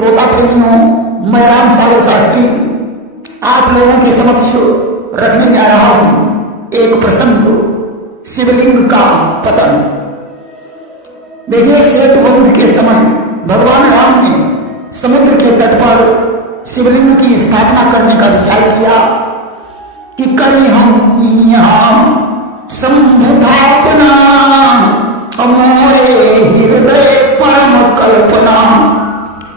श्रोता प्रेमियों, मैं राम सागर शास्त्री आप लोगों के समक्ष रखने जा रहा हूं एक प्रसंग, शिवलिंग का पतन। देखिए, सेतुबंध के समय भगवान राम ने समुद्र के तट पर शिवलिंग की स्थापना करने का विचार किया कि करें हम यहाँ संभुतापना, मोरे हृदय परम कल्पना।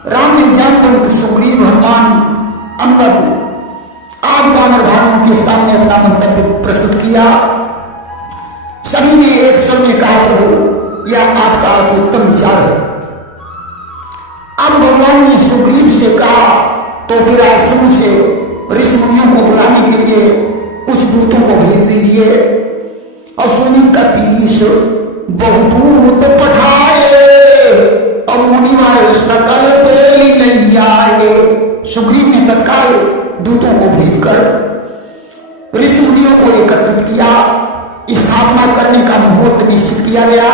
राम ने जामवंत, सुग्रीव, हनुमान, अंगद आदि वानर भाइयों के सामने अपना मंतव्य प्रस्तुत किया। सभी ने एक स्वर में कहा, प्रभु यह आपका अति उत्तम विचार है। अब भगवान ने सुग्रीव से कहा, तो फिर आश्रम से ऋषि मुनियों को बुलाने के लिए कुछ दूतों को भेज दीजिए। और सुनी कपीश बहुदूत पठाए, और मुनिवर सकल कोई नहीं आए। सुग्रीव ने तत्काल दूतों को भेजकर ऋषि मुनियों को एकत्रित किया। स्थापना करने का मुहूर्त निश्चित किया गया।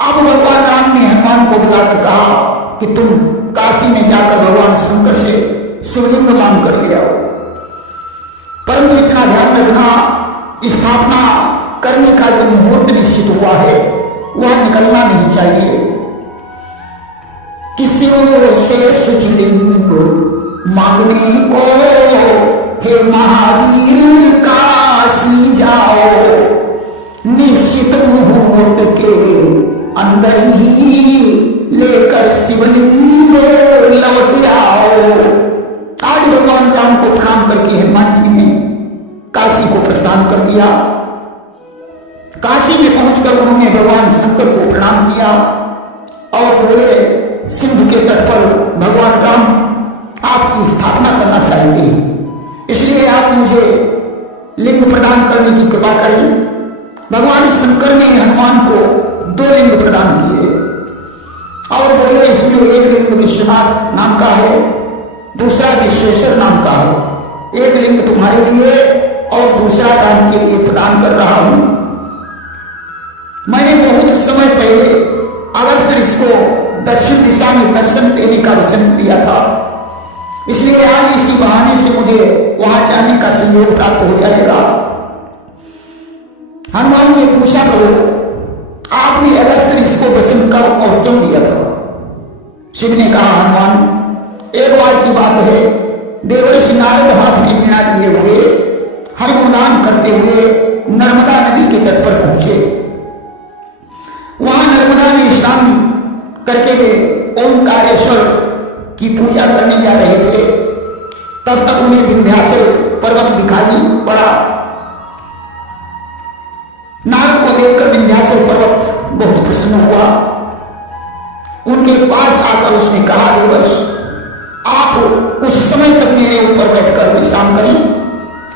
अब भगवान राम ने हनुमान को बुलाकर कहा कि तुम काशी में जाकर भगवान शंकर से शिवलिंग मांग कर ले आओ। परंतु इतना ध्यान रखना, स्थापना करने का जो मुहूर्त निश्चित हुआ है वह निकलना नहीं चाहिए। किसी से शिवलिंग मांगने को हे महावीर काशी जाओ, निश्चित मुहूर्त के अंदर ही लेकर शिवलिंग लौट आओ। आज भगवान राम को प्रणाम करके हनुमान जी ने काशी को प्रस्थान कर दिया। काशी में पहुंचकर उन्होंने भगवान शंकर को प्रणाम किया और बोले, सिंधु के तट पर भगवान राम आपकी स्थापना करना चाहते हैं, इसलिए आप मुझे लिंग प्रदान करने की कृपा करें। भगवान शंकर ने हनुमान को 2 लिंग प्रदान किए और बोले, इसमें एक लिंग विश्वनाथ नाम का है, दूसरा विश्वेश्वर नाम का है। एक लिंग तुम्हारे लिए और दूसरा राम के लिए प्रदान कर रहा हूं। मैंने बहुत समय पहले अगस्त ऋषि को दक्षिण दिशा में दर्शन देने का वचन दिया था, इसलिए आज इसी बहाने से मुझे वहां जाने का संयोग प्राप्त हो जाएगा। हनुमान ने पूछा, प्रभु आपने अगस्त ऋषि को वचन कब और क्यों दिया था? शिव ने कहा, हनुमान एक बार की बात है, देवर्षि नारद हाथ में वीणा लिए हुए हरगुणगान करते हुए नर्मदा नदी के तट पर पहुंचे। वहां नर्मदा में स्नान करके वे ओंकारेश्वर की पूजा करने जा रहे थे। तब तक उन्हें विंध्याचल पर्वत दिखाई पड़ा। नारद को देखकर विंध्याचल पर्वत बहुत प्रसन्न हुआ। उनके पास आकर उसने कहा, देवर्ष आप कुछ समय तक मेरे ऊपर बैठकर विश्राम करें,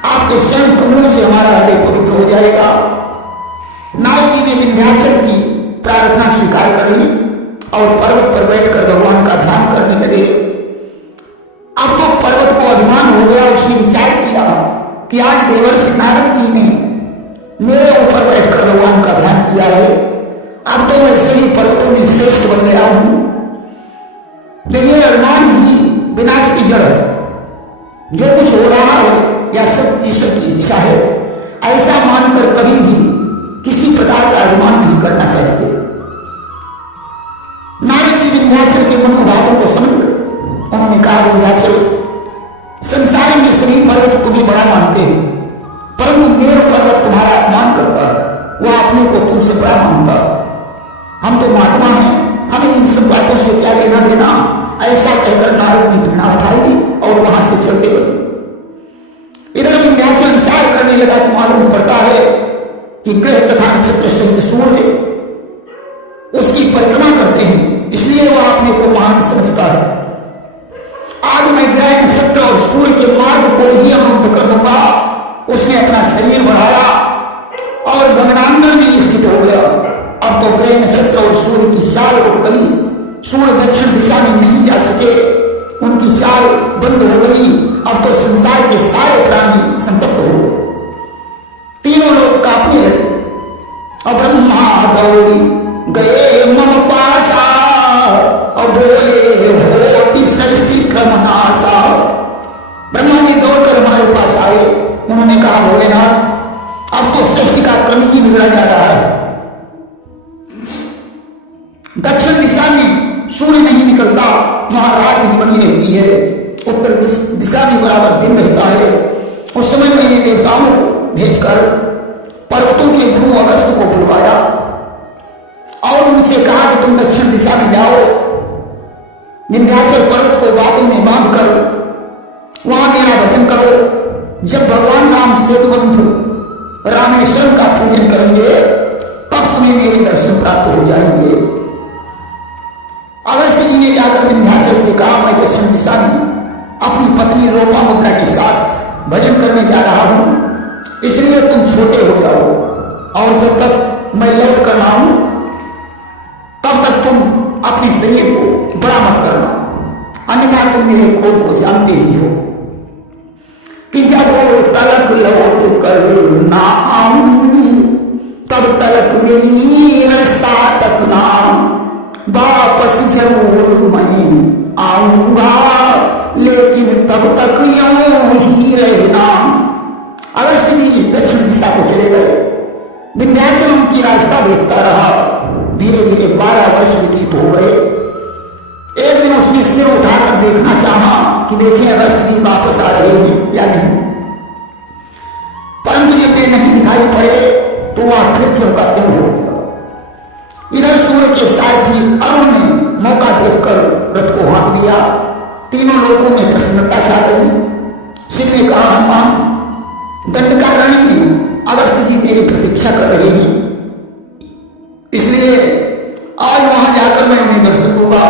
आपके शरण कमलों से हमारा हृदय पवित्र हो जाएगा। नारद जी ने विंध्याचल की प्रार्थना स्वीकार कर ली और पर्वत पर बैठकर भगवान का ध्यान करने लगे। अब तो पर्वत को अभिमान हो गया। उसने विचार किया कि आज देवर्षि नारद जी ने मेरे ऊपर बैठकर भगवान का ध्यान किया है, अब तो मैं सभी पर्वतों में श्रेष्ठ बन गया हूं। देखिए, अभिमान ही विनाश की जड़ है। जो कुछ हो रहा है या सब ईश्वर की इच्छा है, ऐसा मानकर कभी भी किसी प्रकार का अभिमान नहीं करना चाहिए। नारद जी विंध्याचल के मनोभावों को समझ गए। उन्होंने कहा, विंध्याचल संसार में सभी पर्वत तुम्हें बड़ा मानते हैं, परंतु मेरु पर्वत तुम्हारा अपमान करता है, वह अपने को तुमसे बड़ा मानता है। हम तो महात्मा हैं, हमें इन सब बातों से क्या लेना देना। ऐसा कहकर नारद ने वीणा उठाई और वहां से चलते बने। इधर विंध्याचल विचार करने लगा कि मालूम पड़ता है कि ग्रह तथा नक्षत्र सहित सूर्य उसकी परिक्रमा करते हैं, इसलिए वह अपने को महान समझता है। आज मैं ग्रह नक्षत्र और सूर्य के मार्ग को ही अवरुद्ध कर दूंगा। उसने अपना शरीर बढ़ाया और गगनांतर में स्थित हो गया। अब तो ग्रह नक्षत्र और सूर्य की चाल उठ गई। सूर्य दक्षिण दिशा में नहीं जा सके, उनकी चाल बंद हो गई। अब तो संसार के सारे प्राणी संतप्त हो गए। तीनों लोग कांपने लगे। अब ब्रह्मा दौड़ी गए मम पासा, और बोले होती सृष्टि क्रमनाशा। ब्रह्मा जी दौड़कर हमारे पास आए, उन्होंने कहा भोलेनाथ अब तो सृष्टि का क्रम ही बिगड़ा जा रहा है। दक्षिण दिशा में सूर्य नहीं निकलता, वहां रात ही बनी रहती है। उत्तर दिशा में बराबर दिन रहता है। उस समय मैंने देवताओं को भेजकर पर्वतों के गुरु अगस्त को बुलवाया और उनसे कहा कि तुम दक्षिण दिशा में जाओ, विंध्याचल पर्वत को बातों में बांधकर वहां मेरा भजन करो। जब भगवान राम सेतुबंध रामेश्वरम का पूजन करेंगे तब तुम्हें मेरे दर्शन प्राप्त हो जाएंगे। अगस्त जी ने जाकर विंध्याचल से कहा मैं दक्षिण दिशा में अपनी पत्नी लोपामुद्रा के साथ भजन करने जा रहा हूं, इसलिए तुम छोटे हो जाओ और जब तक मैं लौट कर आऊं तब तक तुम अपने शरीर को बड़ा मत करना, अन्यथा तुम मेरे क्रोध को जानते ही हो कि जब वो तलक लौट कर ना आऊं तब तलक मेरी रास्ता तक ना वापस जरूर मैं आऊंगा, लेकिन तब तक यूं ही रहना। अगस्त जी दक्षिण दिशा को चले गए। विंध्याचल उनकी रास्ता देखता रहा। धीरे धीरे 12 वर्ष व्यतीत हो गए। एक दिन उसने सिर उठाकर देखना चाहा कि देखें अगस्त जी वापस आ रहे हैं या नहीं, परंतु जब वे नहीं दिखाई पड़े तो वह फिर क्यों का क्यों हो गया। इधर सूर्य के सारथी अरुण ने मौका देखकर रथ को हाँक दिया। तीनों लोगों में प्रसन्नता छा गई। शिव ने कहा हनुमान दंडकारण्य में अगस्त जी मेरी प्रतीक्षा कर रहे हैं, इसलिए आज वहां जाकर मैं उन्हें दर्शन दूंगा,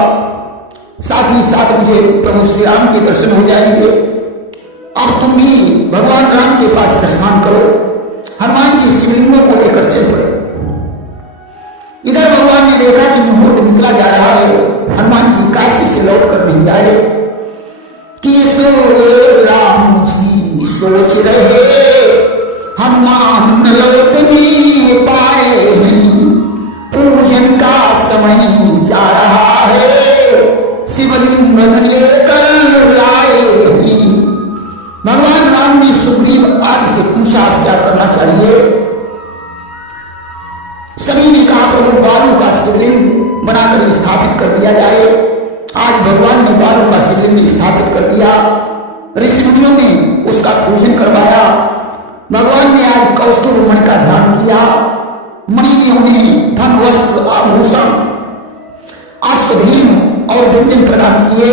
साथ ही साथ मुझे प्रभु श्री राम के दर्शन हो जाएंगे। अब तुम भी भगवान राम के पास प्रस्थान करो। हनुमान जी शिवलिंगों को लेकर चल पड़े। इधर भगवान ने देखा कि मुहूर्त निकला जा रहा है, हनुमान जी काशी से लौट कर नहीं आए कि राम जी सोच रहे हनुमान न लौट नहीं पाए, पूजन का समय जा रहा है, शिवलिंग लेकर आए। भगवान राम ने सुग्रीव आदि से पूछा आप क्या करना चाहिए। सभी ने कहा प्रभु बालू का शिवलिंग बनाकर स्थापित कर दिया जाए। आज भगवान ने बालू का शिवलिंग स्थापित कर दिया। ऋषि मुनियों ने उसका पूजन करवाया। भगवान ने आज कौस्तुभ मणि का ध्यान किया। मणि ने उन्हें धन वस्त्र आभूषण अश्वधीन और व्यंजन प्रदान किए,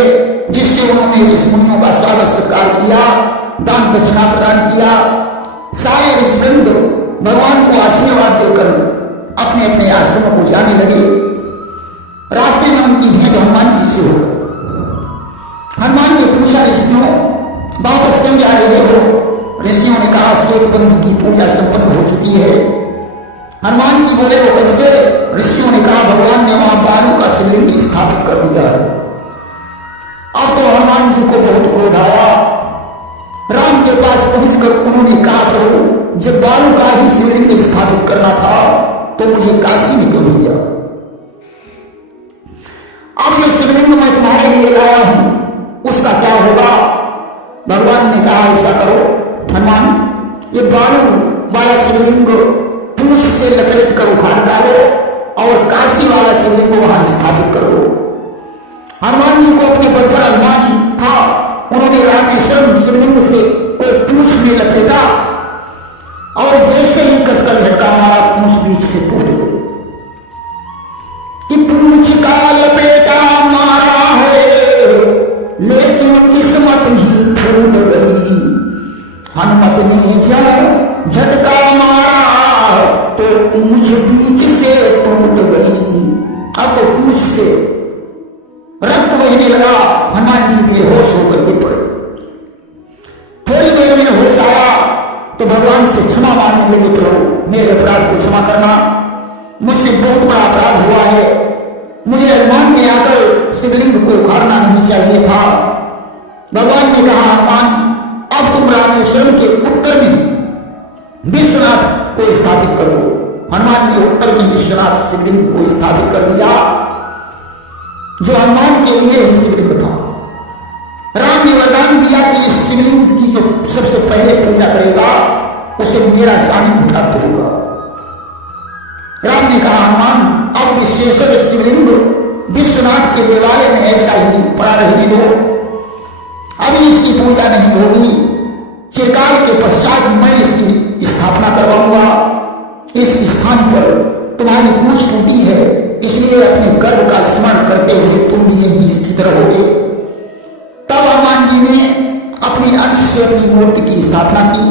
जिससे उन्होंने ऋषि मुनियों का स्वागत सत्कार किया, दान दक्षिणा प्रदान किया। सारे ऋषिवृंद भगवान को आशीर्वाद देकर अपने अपने आश्रमों को जाने लगे। रास्ते में उनकी भेंट हनुमान जी से हो गई। हनुमान ने पूछा ऋषियों वापस क्यों जा रहे हो। ऋषियों ने कहा सेतुबंध की पूजा संपन्न हो चुकी है। हनुमान जी बोले वो कैसे। ऋषियों ने कहा भगवान ने वहां बालू का शिवलिंग स्थापित कर दिया है। अब तो हनुमान जी को बहुत क्रोध आया। राम के पास पहुंचकर उन्होंने कहा प्रभु जब बालू का ही शिवलिंग स्थापित करना था तो मुझे काशी में क्यों भेजा। अब ये शिवलिंग मैं तुम्हारे लिए लाया हूं उसका क्या होगा। भगवान ने कहा ऐसा करो हनुमान, ये बालू वाला शिवलिंग पूंछ से लपेट कर उखाड़ डालो और काशी वाला शिवलिंग वहां स्थापित कर दो। हनुमान जी को अपने बल पर अभिमान था। उन्होंने रामेश्वरम शिवलिंग से को पूंछ में लपेटा और जैसे ही कसकर झटका मारा पूंछ बीच से टूट गई। कि पूंछ का लपेटा मारा है लेकिन किस्मत ही फूट गई। हनुमत ने जब झटका मारा तो पूंछ बीच से टूट गई। अब तो पूंछ से रक्त बहने लगा। हनुमान जी बेहोश होकर गिर पड़े। थोड़ी देर में होश आया तो भगवान से क्षमा मांगने लगे प्रभु मेरे अपराध को क्षमा करना, मुझसे बहुत बड़ा अपराध हुआ है, मुझे अभिमान में आकर शिवलिंग को उखाड़ना नहीं चाहिए था। भगवान ने कहा हनुमान अब तुम रामेश्वरम के उत्तर में विश्वनाथ को स्थापित कर दो। हनुमान ने उत्तर में विश्वनाथ शिवलिंग को स्थापित कर दिया। जो हनुमान के लिए ही शिवलिंग था। राम ने वरदान दिया कि इस शिवलिंग की जो सबसे पहले पूजा करेगा उसे मेरा सानिध्य प्राप्त होगा। राम ने कहा हनुमान अब विश्वेश्वर शिवलिंग विश्वनाथ के देवालय में ऐसा ही पड़ा रहने दो, अभी इसकी पूजा नहीं होगी, चिरकाल के पश्चात मैं इसकी स्थापना करवाऊंगा। इस स्थान पर तुम्हारी पूछ टूटी है, इसलिए अपने गर्भ का स्मरण करते हुए तुम भी यही स्थित रहोगे। तब हनुमान जी ने अपनी अंश से अपनी मूर्ति की स्थापना की,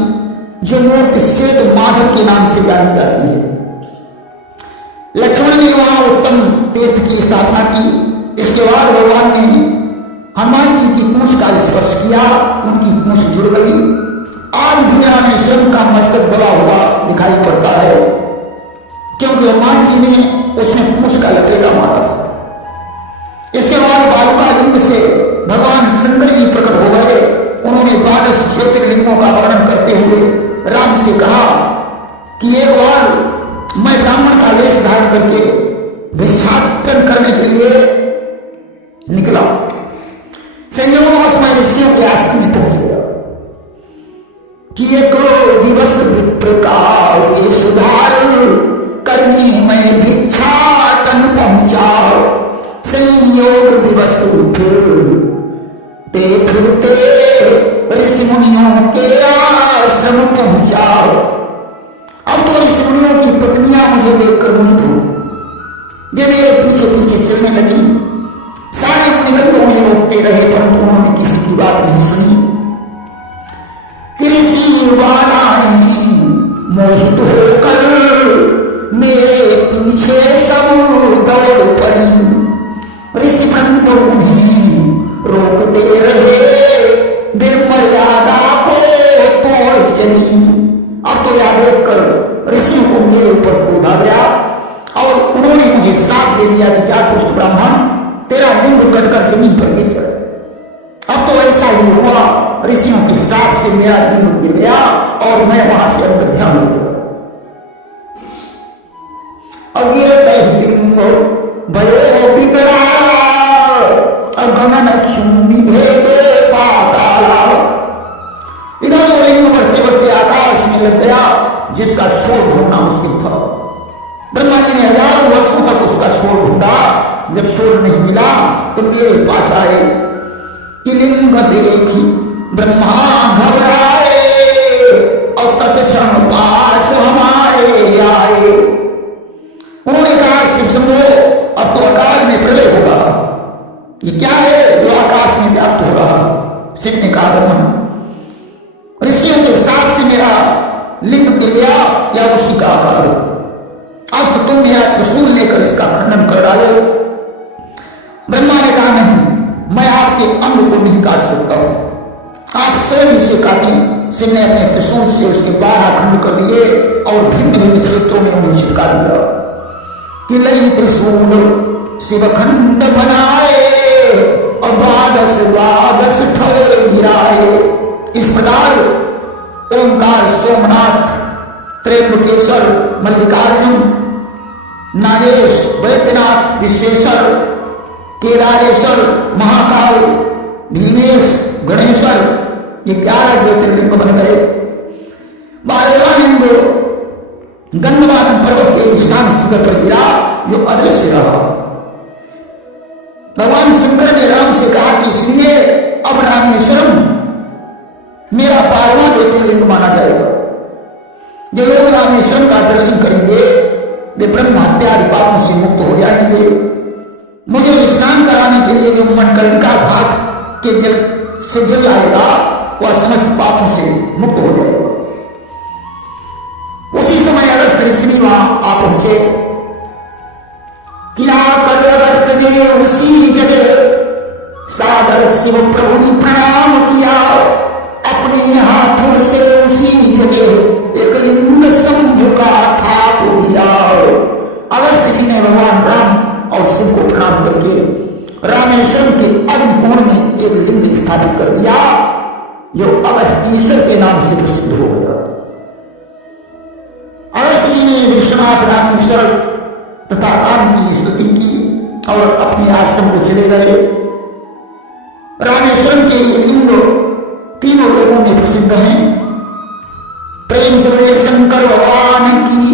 जो मूर्ति श्वेत माधव के नाम से जानी जाती है। लक्ष्मण ने वहां उत्तम तीर्थ की स्थापना की। इसके बाद भगवान ने हनुमान जी की पूंछ का स्पर्श किया, उनकी पूंछ जुड़ गई। आज भी रामेश्वरम का मस्तक दबा हुआ दिखाई पड़ता है, क्योंकि हनुमान जी ने उसमें पूंछ का लपेटा मारा था। इसके बाद बालका लिंग से भगवान शंकर जी प्रकट हो गए। उन्होंने 12 ज्योतिर्लिंगों का वर्णन करते हुए राम से कहा कि एक बार मैं ब्राह्मण का वेश धारण करके भिक्षाटन करने के लिए निकला। संयोगवश मैं ऋषियों के आश्रम में पहुंच गया कि एक दिवस विप्र का वेश धारण करने मैं भिक्षाटन पहुंचा। संयोग दिवस फिर फिरते ऋषि मुनियों के आश्रम पहुंचा। अब तो ऋषि मुनियों की पत्नियां मुझे देखकर मोहित हो गई, वे मेरे पीछे पीछे चलने लगी। सारे मुनिगण उन्हें रोकते रहे, परंतु उन्होंने किसी की बात नहीं सुनी। ऋषि वालाएं मोहित होकर मेरे पीछे सब दौड़ पड़ी। ऋषि वृंद उन्हें रोकते रहे, वे मर्यादा को तोड़ चली। अब तो यह देखकर ऋषियों को मेरे ऊपर क्रोध आ गया और उन्होंने मुझे श्राप दे दिया कि जा दुष्ट ब्राह्मण, तेरा लिंग कटकर जमीन पर गिर जाए। अब तो ऐसा ही हुआ, ऋषियों के श्राप से मेरा लिंग गिर गया और मैं वहां से अंतर्ध्यान हो गया। भयो विकराल गगन क्षूमि भेदे पाताला। इधर जो लिंग बढ़ते बढ़ते आकाश में लग गया, जिसका शोर ढूंढना मुश्किल था। ब्रह्मा जी ने हजारों वर्षों तक उसका शोर ढूंढा। जब शोर नहीं मिला तो मेरे पास आए कि लिंग देखी ब्रह्मा घबराए और तत्क्षण पास हमारे आए। उन्होंने कहा शिव शंभो, अब तो आकाश में प्रलय होगा, ये क्या है जो आकाश में व्याप्त हो रहा। शिव ने कहा ब्रह्मन, ऋषियों के साथ से मेरा लिंग गिर गया या उसी का आकार हो। आज तो तुम मेरा त्रिशूल लेकर इसका खंडन कर डालो। ब्रह्मा ने कहा नहीं, मैं आपके अंग को नहीं काट सकता हूं, आप स्वयं इसे काटें। शिव ने अपने त्रिशूल से उसके 12 खंड कर दिए और भिन्न भिन्न क्षेत्रों में उन्हें चिपका दिया कि लई त्रिशूल शिव खंड बनाए और 12 ठोर गिराए। इस प्रकार ओंकार, सोमनाथ, त्र्यंबकेश्वर, मल्लिकार्जुन, नागेश, वैद्यनाथ, विश्वेश्वर, केदारेश्वर, महाकाल, भीमेश, गणेश्वर, ये 11 ज्योतिर्लिंग बन गए। 12वां लिंग गंधमादन पर्वत के ईशान शिखर पर गिरा, जो अदृश्य रहा। भगवान शंकर ने राम से कहा कि इसलिए अब रामेश्वरम मेरा 12वां ज्योतिर्लिंग माना जाएगा। जो लोग रामेश्वरम का दर्शन करेंगे वे ब्रह्म हत्या आदि पापों से मुक्त हो जाएंगे। मुझे स्नान कराने के लिए जो मणिकर्णिका घाट के जल से जल आएगा वह समस्त पापों से मुक्त हो जाएगा। उसी समय अगस्त ऋषि वहां आ पहुंचे। क्या कर अगस्त ने उसी जगह सागर शिव प्रभु ने प्रणाम किया, अपने हाथों से उसी जगह एक लिंग शंभु का थाप दिया। अगस्त जी ने भगवान राम और शिव को प्रणाम करके रामेश्वरम के अग्निकुंड में एक लिंग स्थापित कर दिया, जो अगस्तीश्वर के नाम से प्रसिद्ध हो गया। अगस्त जी ने विश्वनाथ, रामेश्वर तथा राम की स्तुति की। और अपने आश्रम को चले गए। रामेश्वरम के ये लिंग तीनों लोगों में प्रसिद्ध हैं। प्रेम से बोले शंकर भगवान की